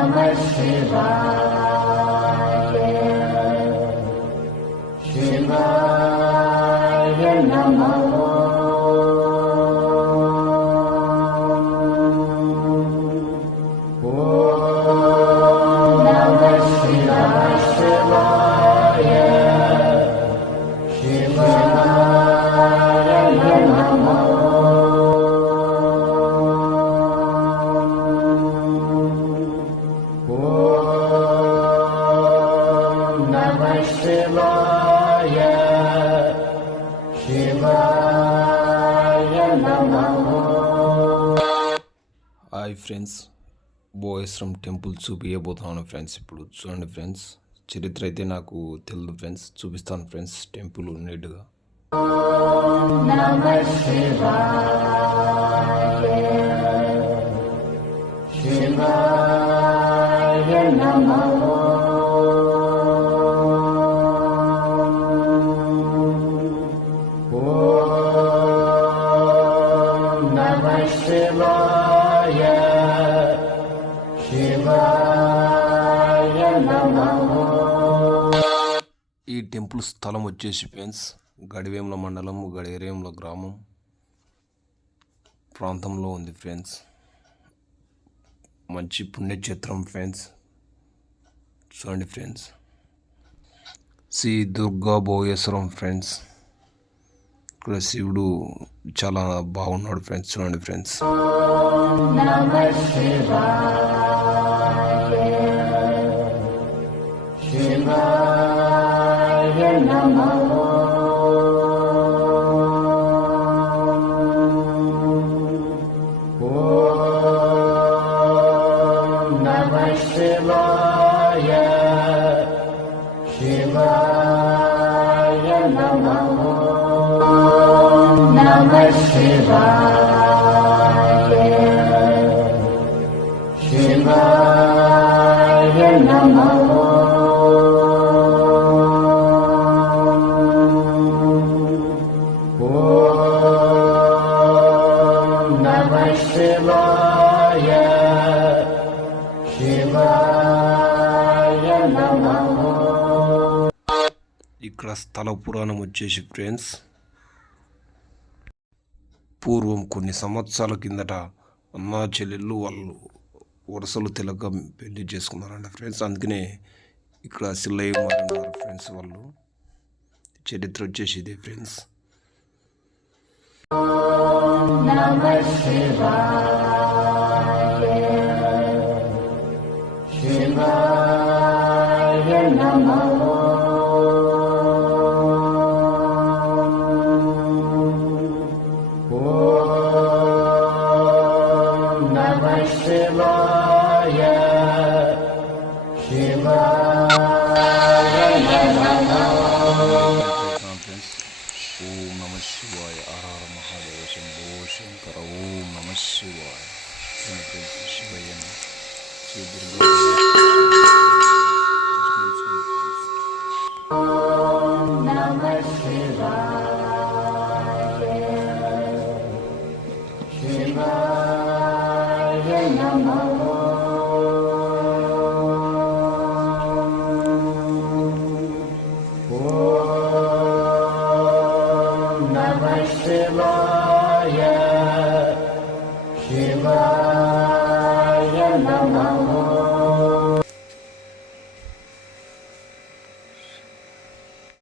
Namah Shivaya. Shivaya Namah. Hi friends, Boyeshwaram temple చూపించబోతున్నాను friends. ఇప్పుడు చూడండి ఫ్రెండ్స్, చరిత్ర అయితే నాకు తెలియదు ఫ్రెండ్స్, చూపిస్తాను ఫ్రెండ్స్ టెంపుల్ నీట్గా. ఈ టెంపుల్ స్థలం వచ్చేసి ఫ్రెండ్స్ గడివేముల మండలం, గడివేముల గ్రామం ప్రాంతంలో ఉంది ఫ్రెండ్స్. మంచి పుణ్యక్షేత్రం ఫ్రెండ్స్. చూడండి ఫ్రెండ్స్, శ్రీ దుర్గా బోయేశ్వరం ఫ్రెండ్స్. ఇక్కడ శివుడు చాలా బాగున్నాడు ఫ్రెండ్స్. చూడండి ఫ్రెండ్స్. ఇక్కడ స్థల పురాణం వచ్చేసి ఫ్రెండ్స్, పూర్వం కొన్ని సంవత్సరాల కిందట అన్నా చెల్లెళ్ళు వాళ్ళు వరుసలు తెలక పెళ్లి చేసుకున్నారంట ఫ్రెండ్స్. అందుకనే ఇక్కడ సిల్లయ్య మారినారు ఫ్రెండ్స్. వాళ్ళు చరిత్ర వచ్చేసి ఇదే ఫ్రెండ్స్. ఓం నమ శివాయ. హర మహాదేవ శంభో శంకర. ఓం నమ శివాయ. శివయ్య శ్రీ దుర్గా Shivaya Namah.